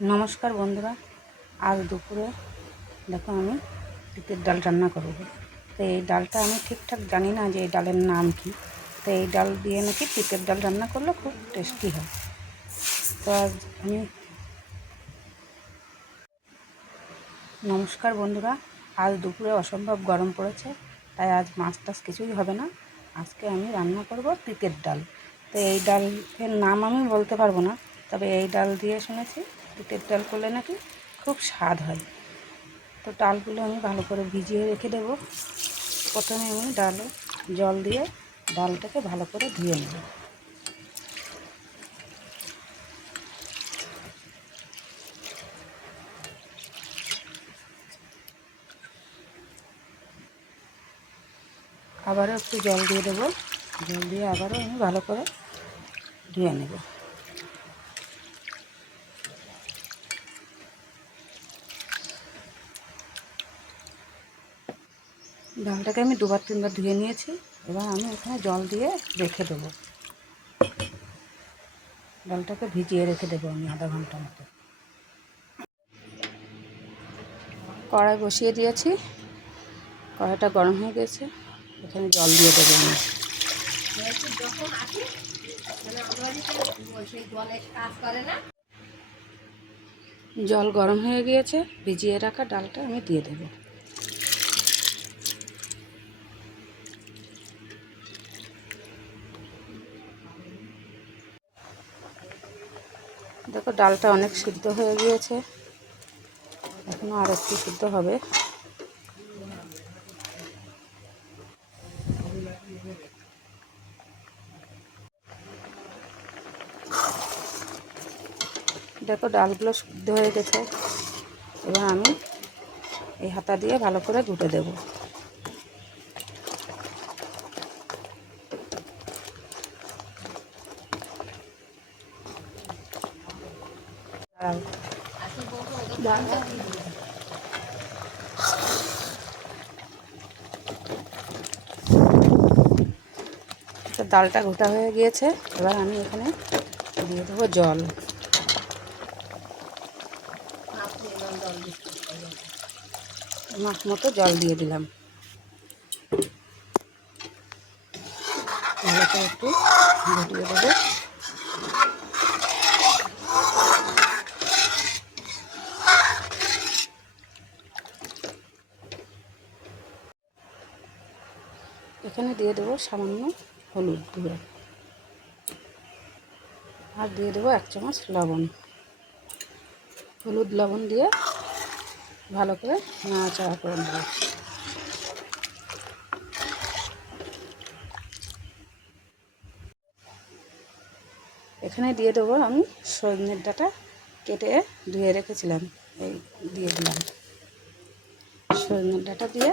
नमस्कार बंधुरा आज दुपुरे देखो हमें तितेर डाल रान्ना करब। तो ये डालटा हमें ठीक ठाक जानी ना जे डालेर नाम कि, तो ये डाल दिए नाकि तितेर डाल रान्ना करले खूब टेस्टी है। तो आज हमें नमस्कार बंधुरा आज दुपुरे असम्भव गरम पड़ेছে, তাই आज माछ टाछ কিছুই হবে না। আজকে আমি রান্না করব তিতের ডাল। তো এই ডালের নাম আমি বলতে পারবো না, তবে এই ডাল দিয়ে শুনেছি তিতের ডাল করলে নাকি খুব স্বাদ হয়। তো ডালগুলো আমি ভালো করে ভিজিয়ে রেখে দেব। প্রথমে আমি ডালে জল দিয়ে ডালটাকে ভালো করে ধুয়ে নেব। আবারও একটু জল দিয়ে দেবো, জল দিয়ে আবারও আমি ভালো করে ধুয়ে নেব। ডালটাকে আমি দুবার তিনবার ধুয়ে নিয়েছি। এবার আমি এখানে জল দিয়ে রেখে দেবো, ডালটাকে ভিজিয়ে রেখে দেবো আমি আধা ঘন্টা মতো। কড়াই বসিয়ে দিয়েছি, কড়াইটা গরম হয়ে গেছে, এখানে জল দিয়ে দেবো আমি। জল গরম হয়ে গিয়েছে, ভিজিয়ে রাখা ডালটা আমি দিয়ে দেবো। দেখো ডালটা অনেক সিদ্ধ হয়ে গিয়েছে, এখনো আর একটু সিদ্ধ হবে। দেখো ডালগুলো সিদ্ধ হয়ে গেছে, এবার আমি এই হাতা দিয়ে ভালো করে ঘুটে দেব। ডালটা ঘোটা হয়ে গিয়েছে, এবার আমি এখানে দিয়ে দেবো জল। মাছ মতো জল দিয়ে দিলাম, ভালো করে একটু ঘুটিয়ে দেবো। এখানে দিয়ে দেবো সামান্য হলুদ গুঁড়ো, আর দিয়ে দেবো 1 চামচ লবণ। হলুদ লবণ দিয়ে ভালো করে নাড়াচাড়া করে নেব। এখানে দিয়ে দেবো আমি সজনের ডাঁটা কেটে ধুয়ে রেখেছিলাম, এই দিয়ে দিলাম। সজনের ডাঁটা দিয়ে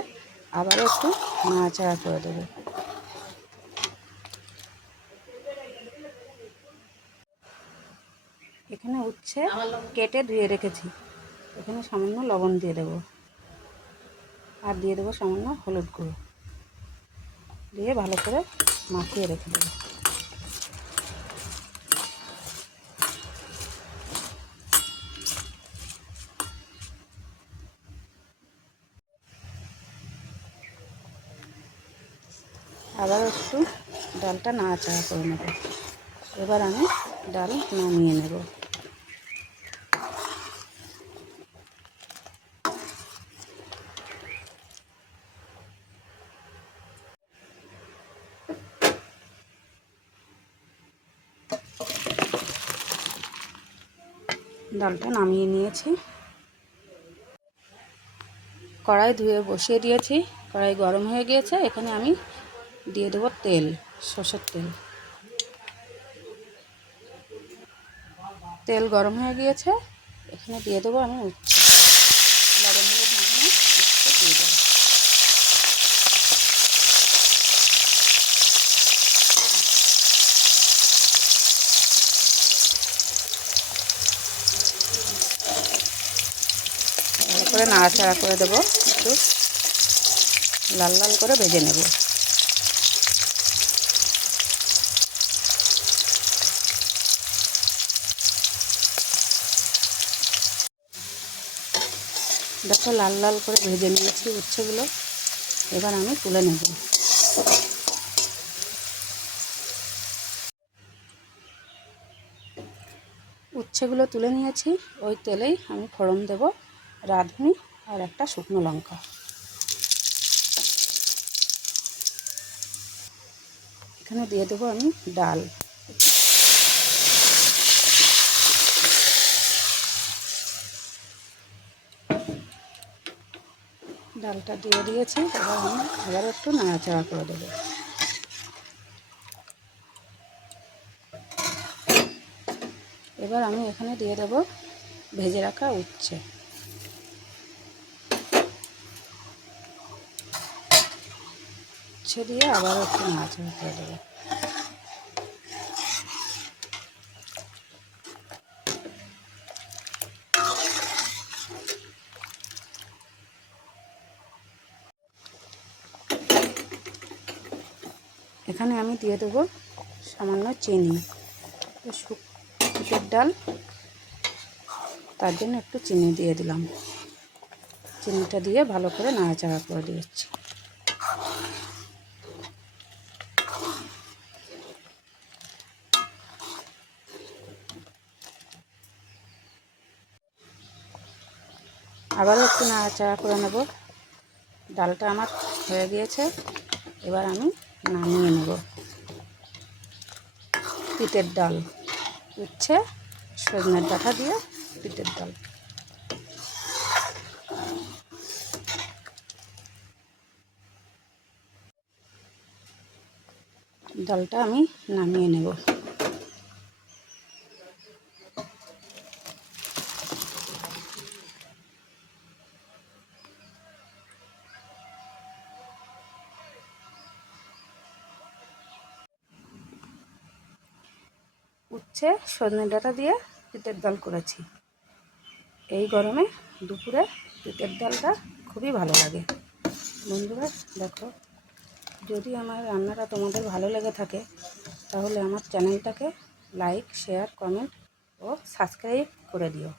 আবারও একটু নাড়াচাড়া করে দেবো। এখানে উচ্ছে কেটে ধুয়ে রেখেছি, এখানে সামান্য লবণ দিয়ে দেবো, আর দিয়ে দেবো সামান্য হলুদ গুঁড়ো, দিয়ে ভালো করে মাখিয়ে রেখে দেবো। আবার একটু ডালটা নাড়াচাড়া করে নেব। এবার আমি ডাল নামিয়ে নেব। ডালটা নামিয়ে নিয়েছি, কড়াই ধুয়ে বসিয়ে দিয়েছি, কড়াই গরম হয়ে গিয়েছে। এখানে আমি দিয়ে দেবো তেল, সরষের তেল। তেল গরম হয়ে গিয়েছে, এখানে দিয়ে দেবো আমি উচ্ছে। লবণ হলুদ মাখানো উচ্ছে দিয়ে দেবো। ভালো করে নাড়াচাড়া করে দেবো, একটু লাল লাল করে ভেজে নেব। দেখো লাল লাল করে ভেজে নিয়েছি উচ্ছেগুলো। এবার আমি তুলে নেব। উচ্ছেগুলো তুলে নিয়েছি। ওই তেলেই আমি ফোড়ন দেব রাঁধুনি আর একটা শুকনো লঙ্কা। এখানে দিয়ে দেবো আমি ডাল। ডালটা দিয়ে দিয়েছি। এবার আমি আবার একটু নাড়াচাড়া করে দেবো। এবার আমি এখানে দিয়ে দেব ভেজে রাখা উচ্ছে। উচ্ছে দিয়ে আবার একটু নাড়াচাড়া করে দেবো। এখানে আমি দিয়ে দেবো সামান্য চিনি। শুকনোর ডাল, তার জন্য একটু চিনি দিয়ে দিলাম। চিনিটা দিয়ে ভালো করে নাড়াচাড়া করে দিচ্ছি। আবারও একটু নাড়াচাড়া করে নেব। ডালটা আমার হয়ে গিয়েছে। এবার আমি নামিয়ে নেব। তিতের ডাল, উচ্ছে সজনের ডাঁটা দিয়ে তিতের ডাল। ডালটা আমি নামিয়ে নেব। উচ্ছে সজনে ডাঁটা দিয়ে তিতের ডাল করেছি। এই গরমে দুপুরে তিতের ডালটা খুবই ভালো লাগে। বন্ধুরা দেখো, যদি আমার রান্নাটা তোমাদের ভালো লেগে থাকে তাহলে আমার চ্যানেলটাকে লাইক, শেয়ার, কমেন্ট ও সাবস্ক্রাইব করে দিও।